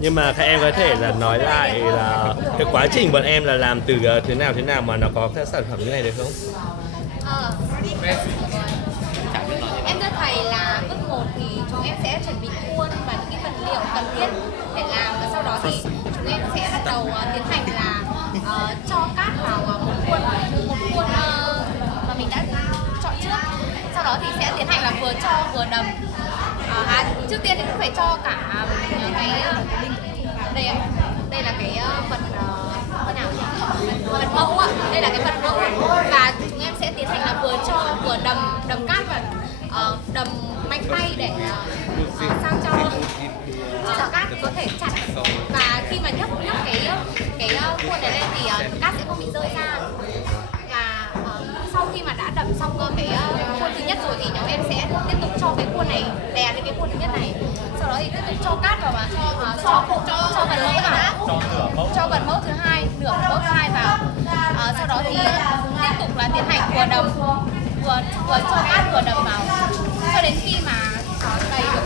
Nhưng mà các em có thể là nói lại là cái quá trình bọn em là làm từ thế nào mà nó có các sản phẩm như này được không? Ờ, em thưa thầy là bước 1 thì chúng em sẽ chuẩn bị khuôn và những cái vật liệu cần thiết để làm, và sau đó thì chúng em sẽ bắt đầu tiến hành là cho cát vào một khuôn mà mình đã chọn trước. Sau đó thì sẽ tiến hành là vừa cho vừa đầm. Trước tiên thì cũng phải cho cả cái đây ạ. Đây là cái phần nào nhỉ? Phần mẫu ạ. Đây là cái phần mẫu và chúng em sẽ tiến hành là vừa cho vừa đầm cát và đầm mạnh tay để sao cho cát có thể chặn, và khi mà nhấc cái khuôn này lên thì cát sẽ không bị rơi ra. Và sau khi mà đã đầm xong cái khuôn thứ nhất rồi thì nhóm em sẽ tiếp tục cho cái khuôn này đè lên cái khuôn thứ nhất này, sau đó thì tiếp tục cho cát vào và cho phần mẫu vào, cho phần mẫu thứ hai, nửa phần mẫu thứ hai vào. Sau đó thì tiếp tục là tiến hành vừa đầm vừa cho cát vừa đầm vào cho đến khi mà đầy được